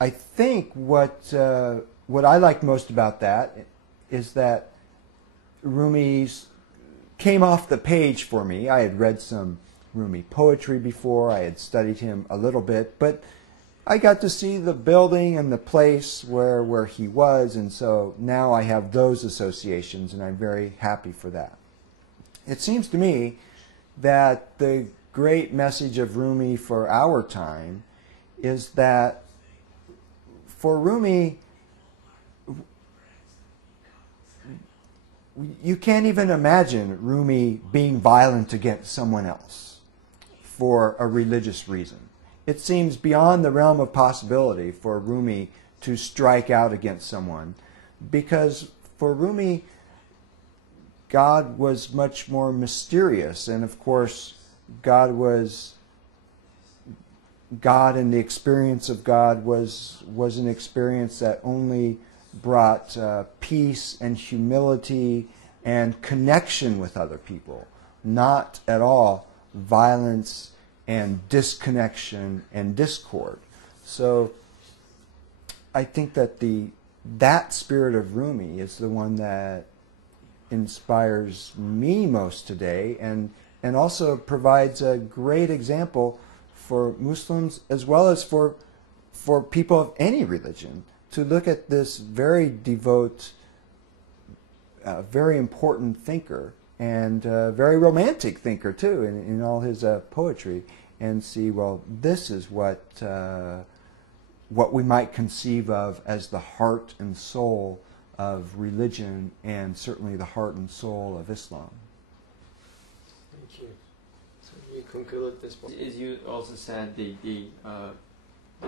I think what I like most about that is that Rumi's came off the page for me. I had read some Rumi poetry before. I had studied him a little bit, but I got to see the building and the place where he was, and so now I have those associations, and I'm very happy for that. It seems to me that the great message of Rumi for our time is that for Rumi, you can't even imagine Rumi being violent against someone else for a religious reason. It seems beyond the realm of possibility for Rumi to strike out against someone, because for Rumi, God was much more mysterious, and of course, God and the experience of God was an experience that only brought peace and humility and connection with other people, not at all violence and disconnection and discord. So I think that that spirit of Rumi is the one that inspires me most today, and also provides a great example for Muslims as well as for people of any religion to look at this very devout, very important thinker, and very romantic thinker too in all his poetry, and see, well, this is what we might conceive of as the heart and soul of religion, and certainly the heart and soul of Islam. Thank you. So you conclude this point. As you also said, the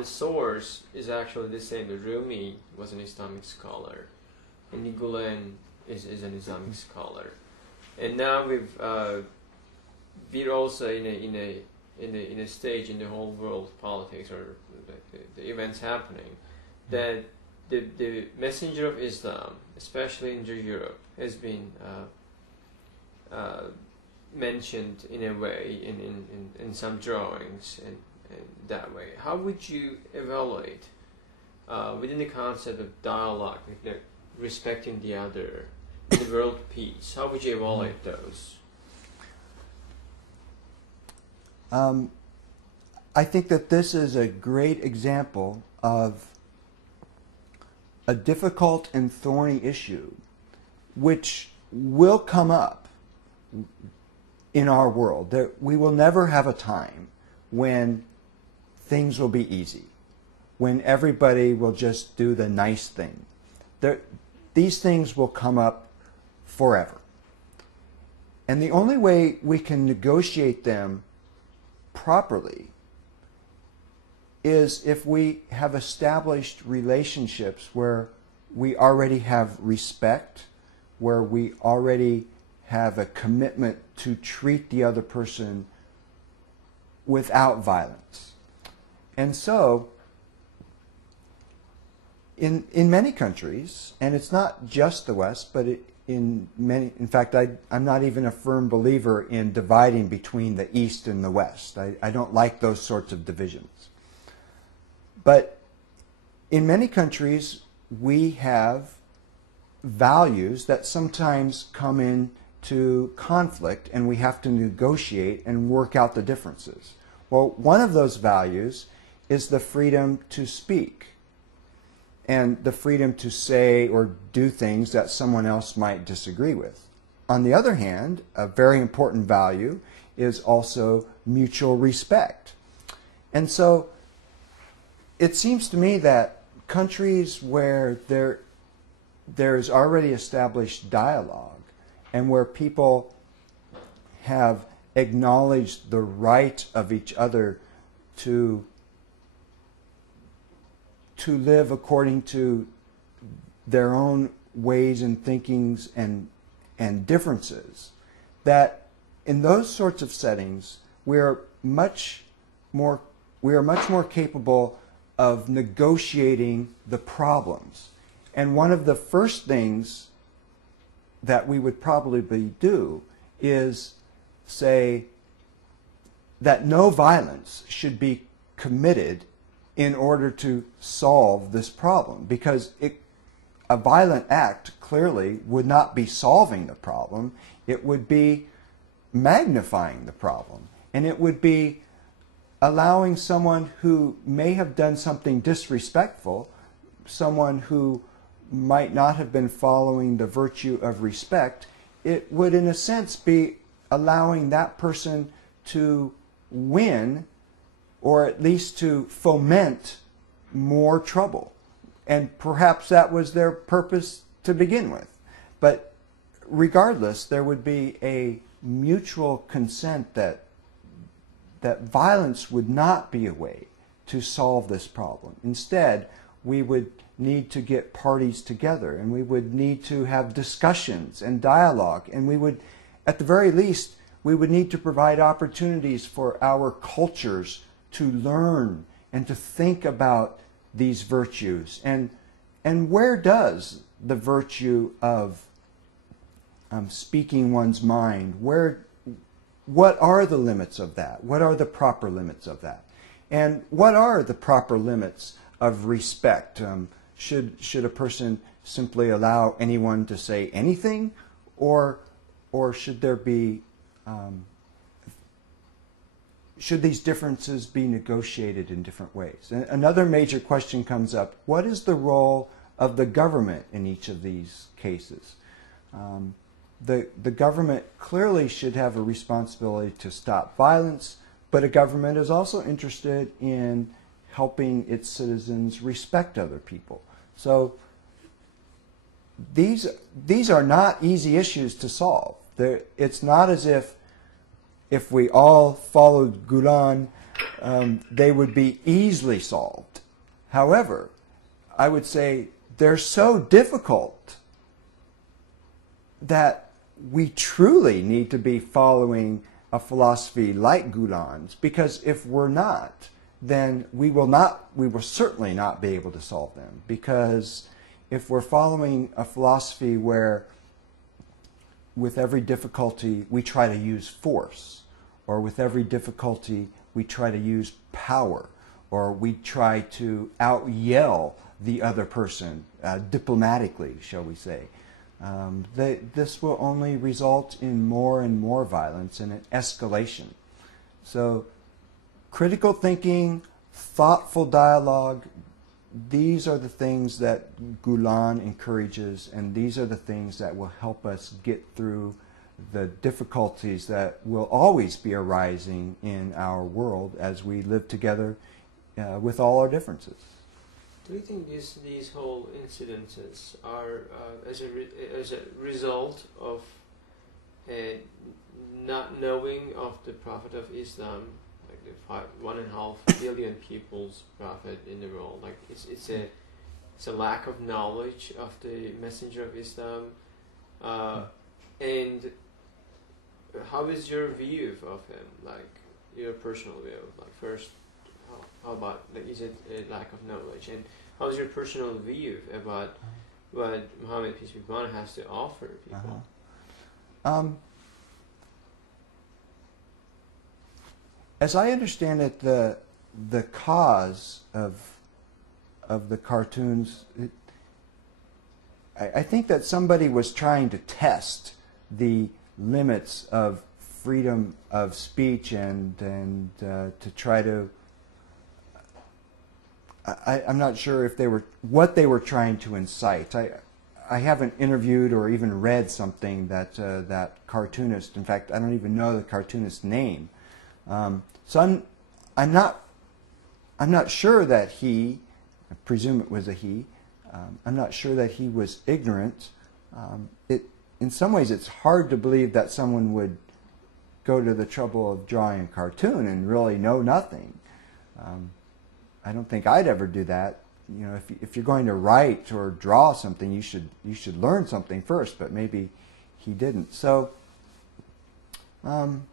source is actually the same. The Rumi was an Islamic scholar, and Gulen is an Islamic scholar, and now we're also in a stage in the whole world politics, or the events happening, that the messenger of Islam, especially in Europe, has been mentioned in a way in some drawings and that way. How would you evaluate within the concept of dialogue, respecting the other, the world peace? How would you evaluate those? I think that this is a great example of a difficult and thorny issue which will come up in our world. We will never have a time when things will be easy, when everybody will just do the nice thing. These things will come up forever. And the only way we can negotiate them properly is if we have established relationships where we already have respect, where we already have a commitment to treat the other person without violence. And so, in many countries, and it's not just the West, but in fact, I'm not even a firm believer in dividing between the East and the West. I don't like those sorts of divisions. But in many countries, we have values that sometimes come into conflict, and we have to negotiate and work out the differences. Well, one of those values is the freedom to speak, and the freedom to say or do things that someone else might disagree with. On the other hand, a very important value is also mutual respect. And so it seems to me that countries where there is already established dialogue, and where people have acknowledged the right of each other to live according to their own ways and thinkings and differences, that in those sorts of settings we are much more capable of negotiating the problems. And one of the first things that we would probably do is say that no violence should be committed in order to solve this problem, because a violent act clearly would not be solving the problem. It would be magnifying the problem, and it would be allowing someone who may have done something disrespectful, someone who might not have been following the virtue of respect, it would in a sense be allowing that person to win, or at least to foment more trouble. And perhaps that was their purpose to begin with. But regardless, there would be a mutual consent that violence would not be a way to solve this problem. Instead, we would need to get parties together, and we would need to have discussions and dialogue, and we would, at the very least, we would need to provide opportunities for our cultures to learn and to think about these virtues. And where does the virtue of speaking one's mind, what are the limits of that? What are the proper limits of that? And what are the proper limits of respect? Should a person simply allow anyone to say anything, or should there be should these differences be negotiated in different ways? And another major question comes up: what is the role of the government in each of these cases? The government clearly should have a responsibility to stop violence, but a government is also interested in helping its citizens respect other people. So these are not easy issues to solve. It's not as if we all followed Gulen, they would be easily solved. However, I would say they're so difficult that we truly need to be following a philosophy like Gulen's, because if we're not, then we will certainly not be able to solve them. Because if we're following a philosophy where with every difficulty we try to use force, or with every difficulty we try to use power, or we try to out-yell the other person diplomatically, shall we say, this will only result in more and more violence and an escalation. So critical thinking, thoughtful dialogue, these are the things that Gulen encourages, and these are the things that will help us get through the difficulties that will always be arising in our world as we live together with all our differences. Do you think these whole incidences are as a result of not knowing of the Prophet of Islam, like the 1.5 billion people's Prophet in the world? Like it's a lack of knowledge of the Messenger of Islam, and how is your view of him? Like your personal view. Like first, how about, like, is it a lack of knowledge, and how is your personal view about what Muhammad, peace be upon him, has to offer people? As I understand it, the cause of the cartoons, I think that somebody was trying to test the limits of freedom of speech and to try to. I'm not sure if what they were trying to incite. I haven't interviewed or even read something that that cartoonist. In fact, I don't even know the cartoonist's name. So I'm not sure that he. I presume it was a he. I'm not sure that he was ignorant. In some ways, it's hard to believe that someone would go to the trouble of drawing a cartoon and really know nothing. I don't think I'd ever do that. You know, if you're going to write or draw something, you should learn something first. But maybe he didn't. So I'm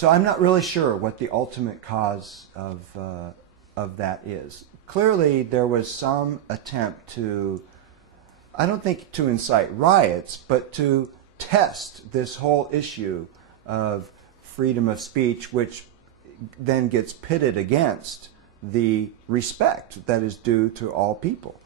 not really sure what the ultimate cause of that is. Clearly, there was some attempt to, I don't think to incite riots, but to test this whole issue of freedom of speech, which then gets pitted against the respect that is due to all people.